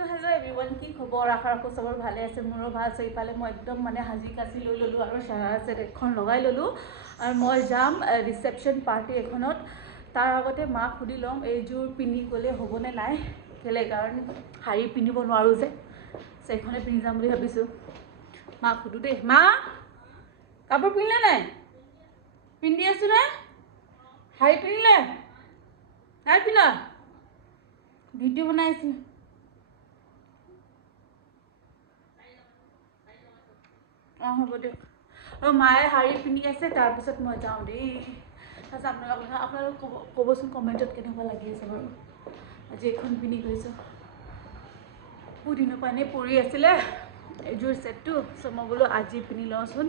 So hello everyone, কি খবৰ? আশা ৰাখোঁ সবৰ ভালে আছে, মোৰো ভাল আছে। ইফালে মই একদম মানে হাজি কাচি লৈ ল'লোঁ আৰু চাৰা চেট এখন লগাই ল'লোঁ আৰু মই যাম ৰিচেপশ্যন পাৰ্টি এখনত। তাৰ আগতে মাক সুধি ল'ম এইযোৰ পিন্ধি গ'লে হ'বনে নাই, কেলে কাৰণ শাৰী পিন্ধিব নোৱাৰোঁ যে, সেইখনে পিন্ধি যাম বুলি ভাবিছোঁ। মাক সুধোঁ দেই, মা কাপোৰ পিন্ধিলে নাই? পিন্ধি আছোঁ নে? শাৰী পিন্ধিলে নাই? পিন্ধা ভিডিঅ' বনাই আছোঁ। অঁ হ'ব দিয়ক। আৰু মায়ে শাৰী পিন্ধি আছে, তাৰপিছত মই যাওঁ দেই। তাৰপিছত আপোনালোক ক'বচোন কমেণ্টত কেনেকুৱা লাগি আছে বাৰু। আজি এইখন পিন্ধি গৈছোঁ, বহুত দিনৰ পৰা এনেই পৰি আছিলে এইযোৰ ছেটটো, চ' মই বোলো আজি পিন্ধি লওঁচোন।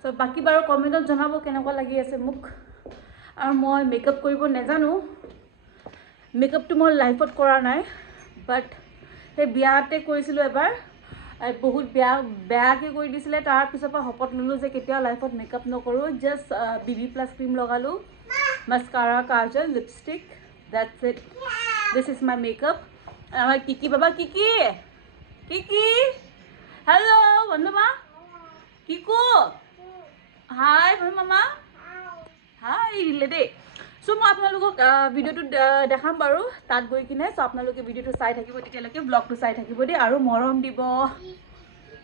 চ' বাকী বাৰু কমেণ্টত জনাব কেনেকুৱা লাগি আছে মোক। আৰু মই মেকআপ কৰিব নাজানো, মেকআপটো মই লাইফত কৰা নাই, বাট সেই বিয়াতে কৰিছিলোঁ এবাৰ, বহুত বেয়াকৈ কৰি দিছিলে। তাৰপিছৰ পৰা শপত ল'লোঁ যে কেতিয়াও লাইফত মেকআপ নকৰোঁ। জাষ্ট BB+ ক্ৰীম লগালোঁ, মাস্কাৰা, কাজল, lipstick, that's it. This is my makeup. আমাৰ কিকি বাবা, কিকি হেল্ল' বন্ধু মা, কিকু হাই বন্ধু মামা, হাই দিলে দেই। চ' মই আপোনালোকক ভিডিঅ'টো দেখাম বাৰু তাত গৈ কিনে। চ' আপোনালোকে ভিডিঅ'টো চাই থাকিব, তেতিয়ালৈকে ব্লগটো চাই থাকিব দেই, আৰু মৰম দিব।